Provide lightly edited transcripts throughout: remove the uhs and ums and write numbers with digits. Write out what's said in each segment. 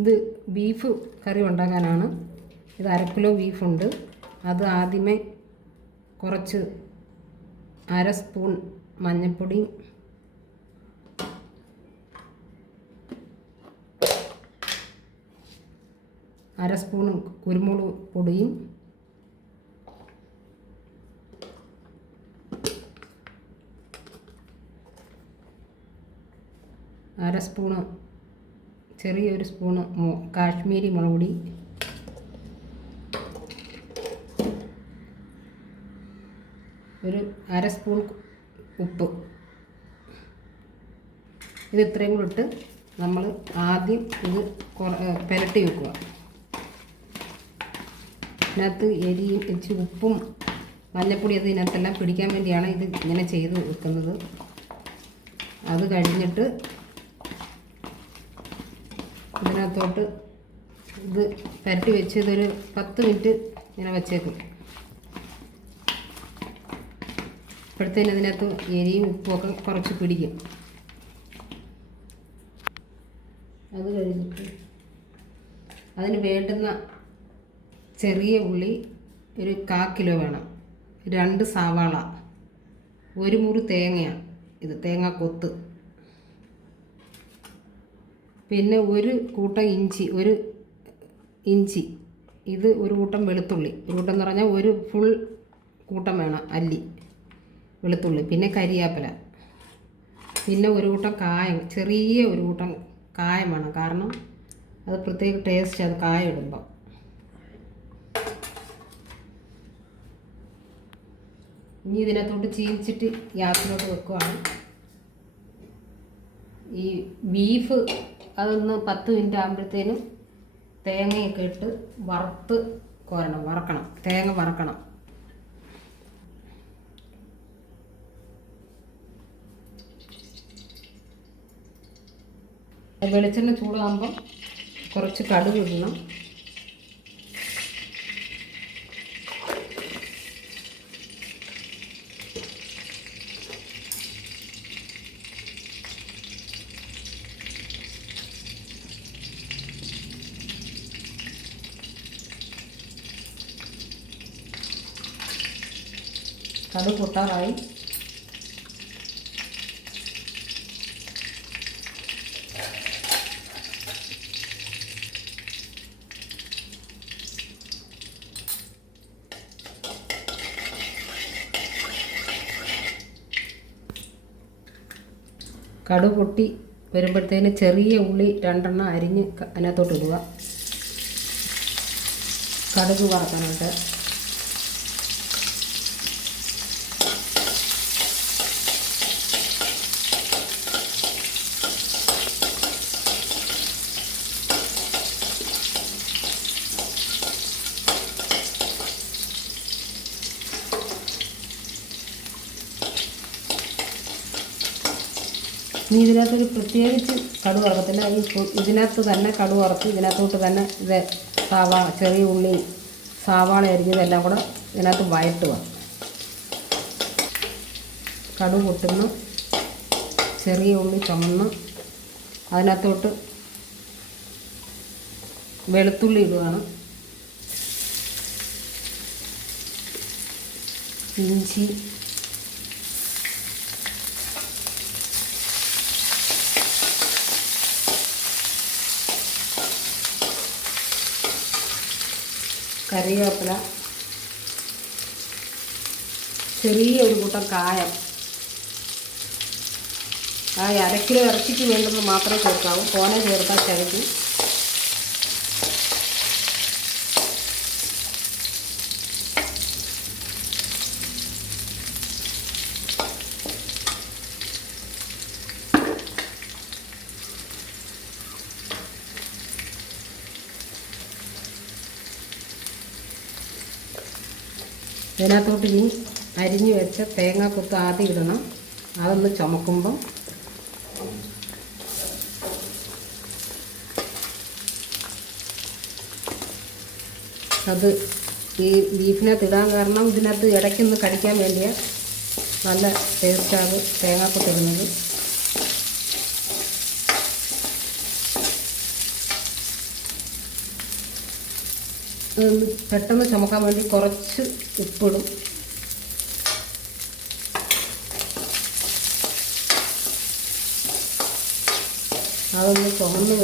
ഇത് ബീഫ് കറി ഉണ്ടാക്കാനാണ്. ഇത് 1/2 കിലോ ബീഫുണ്ട്. അത് ആദ്യമേ കുറച്ച് 1/2 സ്പൂൺ മഞ്ഞൾപ്പൊടി, 1/2 സ്പൂൺ കുരുമുളക് പൊടിയും, 1/2 സ്പൂണ് ചെറിയൊരു സ്പൂണ് കാശ്മീരി മുളക് പൊടി, ഒരു 1/2 സ്പൂൺ ഉപ്പ്. ഇത് ഇത്രയും കൂടി ഇട്ട് നമ്മൾ ആദ്യം ഇത് പുരട്ടി വെക്കുക. ഇതിനകത്ത് എരിയും ഇച്ചിരി ഉപ്പും മഞ്ഞൾപ്പൊടി അത് ഇതിനകത്തെല്ലാം പിടിക്കാൻ വേണ്ടിയാണ് ഇത് ഇങ്ങനെ ചെയ്ത് വെക്കുന്നത്. അത് കഴിഞ്ഞിട്ട് ഇതിനകത്തോട്ട് ഇത് പുരട്ടി വെച്ച് ഇതൊരു 10 മിനിറ്റ് ഇങ്ങനെ വെച്ചേക്കും. അപ്പോഴത്തേന് അതിനകത്ത് എരിയും ഉപ്പുമൊക്കെ കുറച്ച് പിടിക്കും. അത് കഴിഞ്ഞിട്ട് അതിന് വേണ്ടുന്ന ചെറിയ ഉള്ളി ഒരു 1/4 കിലോ വേണം, 2 സവാള, 1 മുറി തേങ്ങയാണ്, ഇത് തേങ്ങ കൊത്ത്, പിന്നെ 1 കൂട്ടം ഇഞ്ചി, 1 ഇഞ്ചി, ഇത് 1 കൂട്ടം വെളുത്തുള്ളി, 1 കൂട്ടം എന്ന് പറഞ്ഞാൽ 1 ഫുൾ കൂട്ടം വേണം അല്ലി വെളുത്തുള്ളി, പിന്നെ കരിയാപ്പില, പിന്നെ 1 കൂട്ടം കായം, ചെറിയ 1 കൂട്ടം കായം വേണം, കാരണം അത് പ്രത്യേക ടേസ്റ്റ് അത് കായം ഇടുമ്പോൾ. ഇനി ഇതിനകത്തോട്ട് ചീനിച്ചിട്ട് ഗ്യാസിലോട്ട് വെക്കുവാണ്. ഈ ബീഫ് അതൊന്ന് 10 മിനിറ്റ് ആകുമ്പോഴത്തേനും തേങ്ങയൊക്കെ ഇട്ട് വറുത്ത് വറക്കണം, തേങ്ങ വറക്കണം. വെളിച്ചെണ്ണ ചൂടാകുമ്പോൾ കുറച്ച് കടുക് ഇടണം. കടുക് പൊട്ടാറായി. കടുക് പൊട്ടി വരുമ്പോഴത്തേന് ചെറിയ ഉള്ളി 2 എണ്ണം അരിഞ്ഞ് അതിനകത്തോട്ട് ഇടുക. കടുക് വറക്കാനായിട്ട് ഇനി ഇതിനകത്തൊരു പ്രത്യേകിച്ച് കടുക് വറക്കത്തില്ല. ഇതിനകത്ത് തന്നെ കടുക് വറുത്ത് ഇതിനകത്തോട്ട് തന്നെ ഇത് ചെറിയ ഉള്ളി, സവാള അരിഞ്ഞതെല്ലാം കൂടെ ഇതിനകത്ത് വഴറ്റുക. കടുക് പൊട്ടുന്നു, ചെറിയ ഉള്ളി ചുമന്ന് അതിനകത്തോട്ട് വെളുത്തുള്ളി ഇടുകയാണ്, ഇഞ്ചി, കറിവേപ്പില, ചെറിയ 1 കൂട്ടം കായം. 1/2 കിലോ ഇറച്ചിക്ക് വേണ്ടുന്നത് മാത്രമേ ചേർക്കാവൂ, തോനെ ചേർത്താൽ ചതയ്ക്കും. ഇതിനകത്തോട്ട് ഇനി അരിഞ്ഞ് വെച്ച തേങ്ങാക്കൊത്ത് ആദ്യം ഇടണം. അതൊന്ന് ചുമക്കുമ്പം അത് ഈ ബീഫിനകത്ത് ഇടാൻ കാരണം ഇതിനകത്ത് ഇടയ്ക്കൊന്ന് കടിക്കാൻ വേണ്ടിയ നല്ല ടേസ്റ്റാണ് തേങ്ങാക്കൊത്ത് ഇടുന്നത്. പെട്ടെന്ന് ചുമക്കാൻ വേണ്ടി കുറച്ച് ഉപ്പിടും. അതൊന്ന് ചുമന്ന്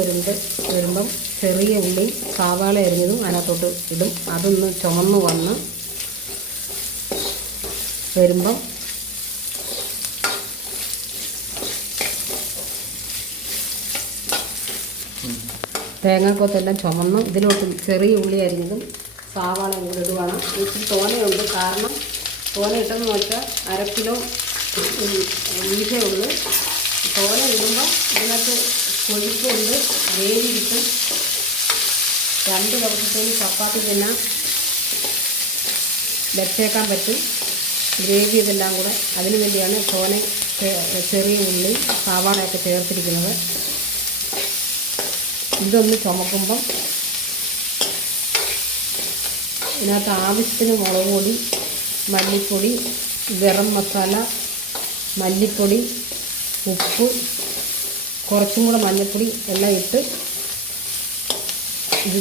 വരുമ്പം ചെറിയ ഉള്ളി സവാള അരിഞ്ഞതും അതിനകത്തോട്ട് ഇടും. അതൊന്ന് ചുമന്ന് വന്ന് വരുമ്പം തേങ്ങാക്കൊത്തെല്ലാം ചുമന്ന് ഇതിലോട്ട് ചെറിയ ഉള്ളി അരിഞ്ഞതും സവാള കൂടെ ഇടുവാണ്. ഇച്ചിരി തോനയുണ്ട്, കാരണം തോന ഇട്ടെന്ന് വെച്ചാൽ 1/2 കിലോ ബീഫേ ഉള്ളൂ. തോന ഇടുമ്പോൾ ഇതിനകത്ത് കൊഴുപ്പുണ്ട്, ഗ്രേവി കിട്ടും. 2 ദിവസത്തേക്ക് ചപ്പാത്തി തിന്നാൻ വെച്ചേക്കാൻ പറ്റും. ഗ്രേവി ഇതെല്ലാം കൂടെ അതിനു വേണ്ടിയാണ് തോന ചെറിയ ഉള്ളി സവാളയൊക്കെ ചേർത്തിരിക്കുന്നത്. ഇതൊന്ന് ചുമക്കുമ്പം ഇതിനകത്ത് ആവശ്യത്തിന് മുളക് പൊടി, മല്ലിപ്പൊടി, ഗരം മസാല, മല്ലിപ്പൊടി, ഉപ്പ്, കുറച്ചും കൂടെ മഞ്ഞൾപ്പൊടി എല്ലാം ഇട്ട് ഇത്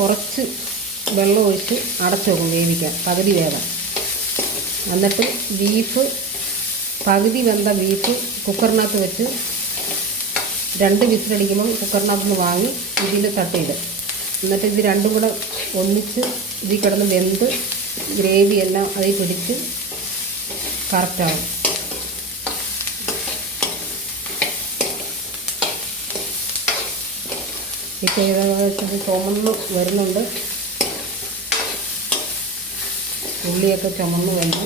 കുറച്ച് വെള്ളം ഒഴിച്ച് അടച്ചു വെക്കും വേവിക്കാൻ, പകുതി വേവാൻ. എന്നിട്ട് പകുതി വെന്ത ബീഫ് കുക്കറിനകത്ത് വെച്ച് 2 വിസിലടിക്കുമ്പം കുക്കറിനകത്ത് നിന്ന് വാങ്ങി ഇതിൽ തട്ടിയിടും. എന്നിട്ട് ഇത് രണ്ടും കൂടെ ഒന്നിച്ച് ഇതിൽ കിടന്ന് വെന്ത് ഗ്രേവി എല്ലാം അതിൽ പിടിച്ച് കറക്റ്റാകും. ഇപ്പോൾ ഏകദേശം ചുമന്ന് വരുന്നുണ്ട്, ഉള്ളിയൊക്കെ ചുമന്ന് വന്നു.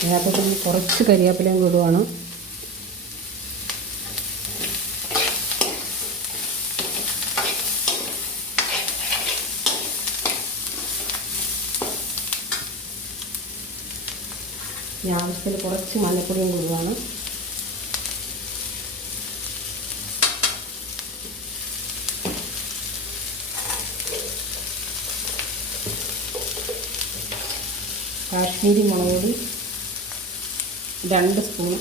അതിനകത്തോട്ട് കുറച്ച് കരിവേപ്പിലയും ഇടുവാണ്. ആവശ്യത്തിൽ കുറച്ച് മഞ്ഞൾപ്പൊടിയും ഇടുവാണ്. കാശ്മീരി മുളക് പൊടി 2 സ്പൂൺ,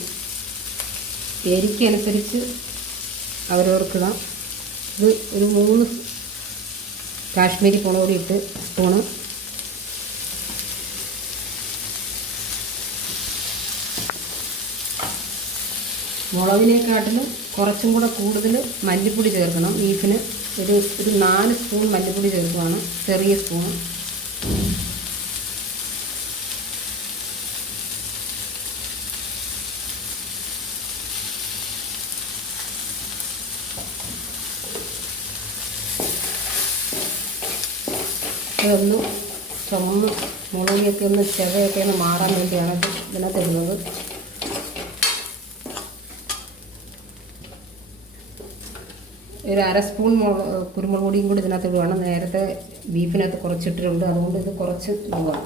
എരിക്കനുസരിച്ച് അവരവർക്കിടാം. ഇത് ഒരു 3 കാശ്മീരി മുളക് പൊടി ഇട്ട് സ്പൂണ്. മുളകിനെക്കാട്ടിലും കുറച്ചും കൂടെ കൂടുതൽ മല്ലിപ്പൊടി ചേർക്കണം. ബീഫിന് ഒരു 4 സ്പൂൺ മല്ലിപ്പൊടി ചേർക്കുവാണ്, ചെറിയ സ്പൂണ്. ഇതൊന്ന് ചുമന്ന് മുളകൊക്കെ ഒന്ന് ചെവയൊക്കെ ഒന്ന് മാറാൻ വേണ്ടിയാണ് ഇതിനകത്ത് ഇടുന്നത്. ഒരു 1/2 സ്പൂൺ കുരുമുളക് പൊടിയും കൂടി ഇതിനകത്ത് ഇടുവാണ്. നേരത്തെ ബീഫിനകത്ത് കുറച്ചിട്ടിട്ടുണ്ട്, അതുകൊണ്ട് ഇത് കുറച്ച് ഇടുവാണ്.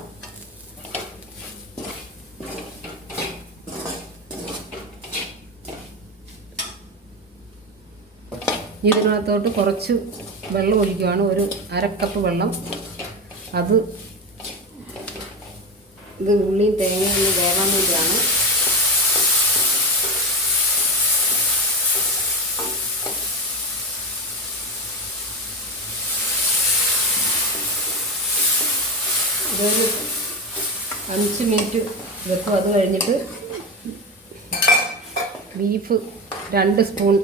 ഇതിനകത്തോട്ട് കുറച്ച് വെള്ളം ഒഴിക്കുകയാണ്, ഒരു 1/2 കപ്പ് വെള്ളം. അത് ഇത് ഉള്ളിയും തേങ്ങയും ഒന്ന് വേകാൻ വേണ്ടിയാണ്. ഇതൊരു 5 മിനിറ്റ് വെക്കും. അത് കഴിഞ്ഞിട്ട് ബീഫ് 2 സ്പൂൺ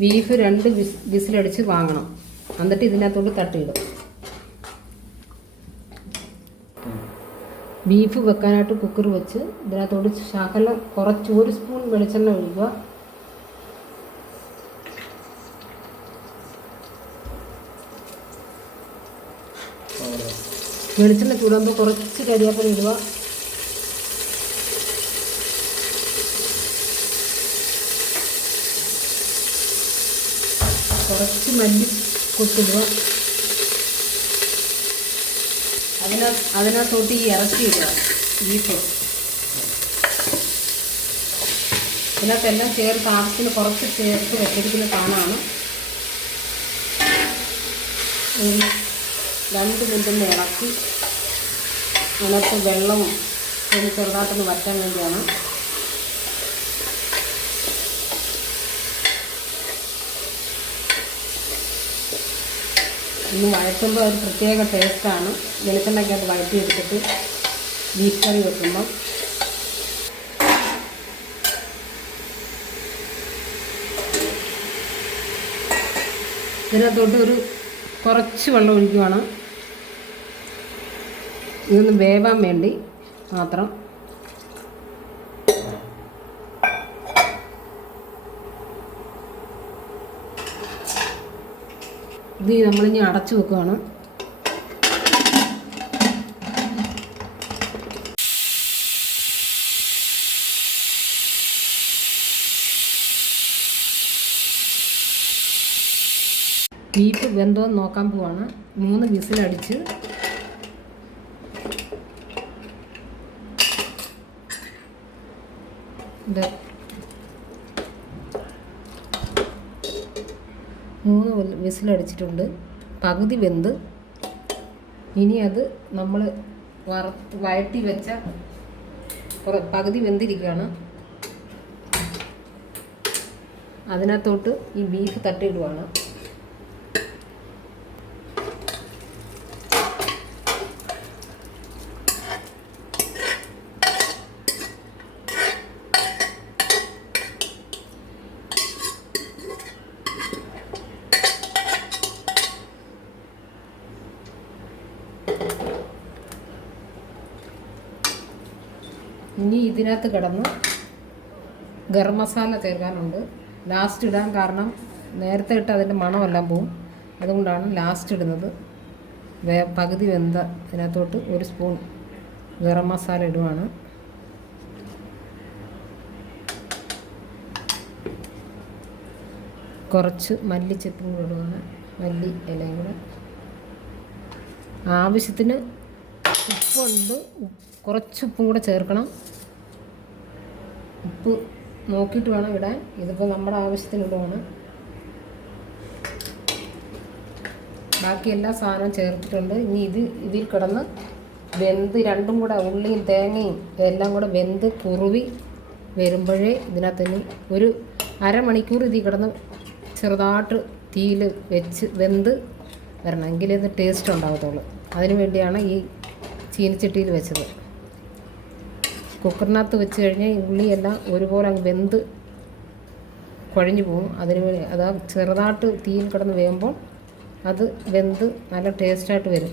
ബീഫ് 2 വിസിലടിച്ച് വാങ്ങണം. എന്നിട്ട് ഇതിനകത്തോട്ട് തട്ടിയിടും. ബീഫ് വെക്കാനായിട്ട് കുക്കർ വെച്ച് ഇതിനകത്തോട്ട് ശകലം കുറച്ച് 1 സ്പൂൺ വെളിച്ചെണ്ണ ഒഴിക്കുക. വെളിച്ചെണ്ണ ചൂടുമ്പോൾ കുറച്ച് കരിവേപ്പില ഇടുക. കുറച്ച് മല്ലി കൊത്തിടുക. അതിനകത്തോട്ട് ഈ ഇറച്ചി ഇടുക, ബീഫ്. ഇതിനകത്തെല്ലാം ചേർത്ത് ആവശ്യത്തിന് കുറച്ച് ചേർത്ത് വെച്ചിരിക്കുന്ന സാധനമാണ്. 2 മിനിറ്റ് ഇളക്കി അതിനകത്ത് വെള്ളവും ഒന്ന് ചെറുതായിട്ടൊന്ന് വറ്റാൻ വേണ്ടിയാണ്. ഇന്ന് വഴറ്റുമ്പോൾ ഒരു പ്രത്യേക ടേസ്റ്റാണ്. വെളിച്ചെണ്ണയ്ക്കകത്ത് വഴറ്റിയെടുത്തിട്ട് ബീഫ് കറി വെക്കുമ്പം. ഇതിനകത്തോട്ട് ഒരു കുറച്ച് വെള്ളം ഒഴിക്കുവാണ്, ഇതൊന്ന് വേവാൻ വേണ്ടി മാത്രം. ഇത് നമ്മളിനി അടച്ചു വെക്കുകയാണ്. ബീഫ് വെന്തോ നോക്കാൻ പോവാണ്. 3 വിസിലടിച്ച് ഇത് 3 വിസിലടിച്ചിട്ടുണ്ട്. പകുതി വെന്ത്. ഇനി അത് നമ്മൾ വഴറ്റി വെച്ച പകുതി വെന്തിരിക്കുകയാണ്. അതിനകത്തോട്ട് ഈ ബീഫ് തട്ടിയിടുവാണ്. ഇനി ഇതിനകത്ത് കിടന്ന് ഗരം മസാല ചേർക്കാനുണ്ട്. ലാസ്റ്റ് ഇടാൻ കാരണം നേരത്തെ ഇട്ട് അതിൻ്റെ മണമെല്ലാം പോവും, അതുകൊണ്ടാണ് ലാസ്റ്റ് ഇടുന്നത്. പകുതി വെന്ത ഇതിനകത്തോട്ട് 1 സ്പൂൺ ഗരം മസാല ഇടുവാണ്. കുറച്ച് മല്ലിച്ചെപ്പും കൂടെ ഇടുവാണ്, മല്ലി ഇലയും കൂടെ. ആവശ്യത്തിന് ഉപ്പുണ്ട്, കുറച്ച് ഉപ്പും കൂടെ ചേർക്കണം. ഉപ്പ് നോക്കിയിട്ട് വേണം ഇടാൻ. ഇതിപ്പോൾ നമ്മുടെ ആവശ്യത്തിന് ഇടുവാണ്. ബാക്കി എല്ലാ സാധനവും ചേർത്തിട്ടുണ്ട്. ഇനി ഇതിൽ കിടന്ന് വെന്ത് രണ്ടും കൂടെ ഉള്ളിയും തേങ്ങയും എല്ലാം കൂടെ വെന്ത് കുറുവി വരുമ്പോഴേ ഇതിനകത്ത് ഒരു അരമണിക്കൂർ ഇതിൽ കിടന്ന് ചെറുതായിട്ട് തീയിൽ വെച്ച് വെന്ത് വരണം, എങ്കിലേ ഇത് ടേസ്റ്റ് ഉണ്ടാകത്തുള്ളൂ. അതിനു വേണ്ടിയാണ് ഈ ചീനിച്ചട്ടിയിൽ വെച്ചത്. കുക്കറിനകത്ത് വെച്ച് കഴിഞ്ഞാൽ ഉള്ളിയെല്ലാം ഒരുപോലെ അങ്ങ് വെന്ത് കുഴഞ്ഞു പോകും. അതിന് വേണ്ടി അത് ചെറുതായിട്ട് തീയിൽ കിടന്ന് വേകുമ്പോൾ അത് വെന്ത് നല്ല ടേസ്റ്റായിട്ട് വരും.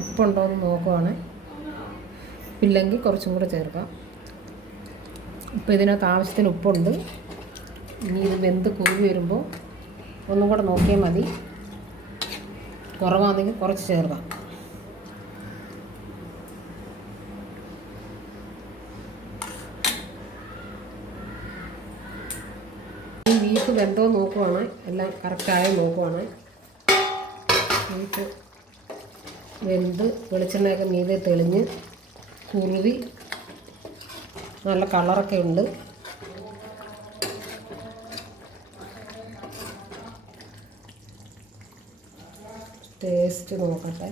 ഉപ്പുണ്ടോ എന്ന് നോക്കുവാണ്, ഇല്ലെങ്കിൽ കുറച്ചും കൂടെ ചേർക്കാം. ഇപ്പോൾ ഇതിനകത്ത് ആവശ്യത്തിന് ഉപ്പുണ്ട്. ഇനി ഇത് വെന്ത് കുറുകി വരുമ്പോൾ ഒന്നും കൂടെ നോക്കിയാൽ മതി. കുറവാണെങ്കിൽ കുറച്ച് ചേർക്കാം. ഈ ബീഫ് വെന്തോ നോക്കുവാണ്, എല്ലാം കറക്റ്റായി നോക്കുവാണ്. ബീഫ് വെന്ത് വെളിച്ചെണ്ണയൊക്കെ മീതെ തെളിഞ്ഞ് കുറുവി നല്ല കളറൊക്കെ ഉണ്ട്. ടേസ്റ്റ് നോക്കട്ടെ.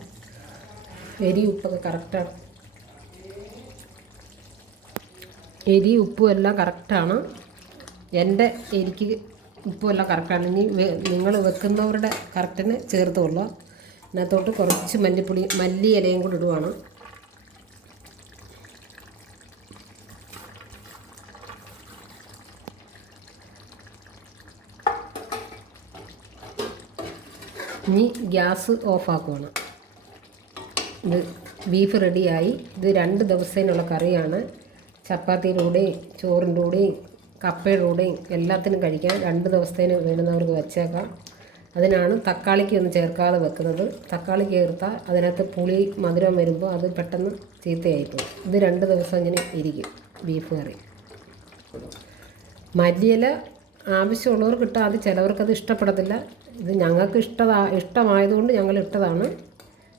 എരി ഉപ്പൊക്കെ കറക്റ്റാണ്. എരി ഉപ്പും എല്ലാം കറക്റ്റാണ്. എൻ്റെ എരിക്ക് ഉപ്പും എല്ലാം കറക്റ്റാണ്. ഇനി നിങ്ങൾ വെക്കുന്നവരുടെ കറക്റ്റിന് ചേർത്തുകൊള്ളുക. അതിനകത്തോട്ട് കുറച്ച് മല്ലി ഇലയും കൂടി ഇടുവാണ്. ഇനി ഗ്യാസ് ഓഫാക്കുവാണ്. ഇത് ബീഫ് റെഡിയായി. ഇത് 2 ദിവസത്തിനുള്ള കറിയാണ്. ചപ്പാത്തിയിലൂടെയും ചോറിൻ്റെ കൂടെയും കപ്പയുടെ കൂടെയും എല്ലാത്തിനും കഴിക്കാൻ 2 ദിവസത്തേന് വേണ്ടുന്നവർക്ക് വെച്ചേക്കാം. അതിനാണ് തക്കാളിക്ക് ഒന്നും ചേർക്കാതെ വെക്കുന്നത്. തക്കാളി ചേർത്താൽ അതിനകത്ത് പുളി മധുരം വരുമ്പോൾ അത് പെട്ടെന്ന് ചീത്തയായിപ്പോകും. ഇത് 2 ദിവസം ഇങ്ങനെ ഇരിക്കും ബീഫ് കറി. മല്ലിയില ആവശ്യമുള്ളവർക്ക് ഇട്ടാൽ അത് ചിലവർക്കത് ഇഷ്ടപ്പെടത്തില്ല. ഇത് ഞങ്ങൾക്ക് ഇഷ്ടമായതുകൊണ്ട് ഞങ്ങൾ ഇട്ടതാണ്.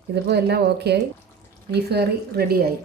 ഇതിപ്പോൾ എല്ലാം ഓക്കെ ആയി. ബീഫ് കറി റെഡിയായി.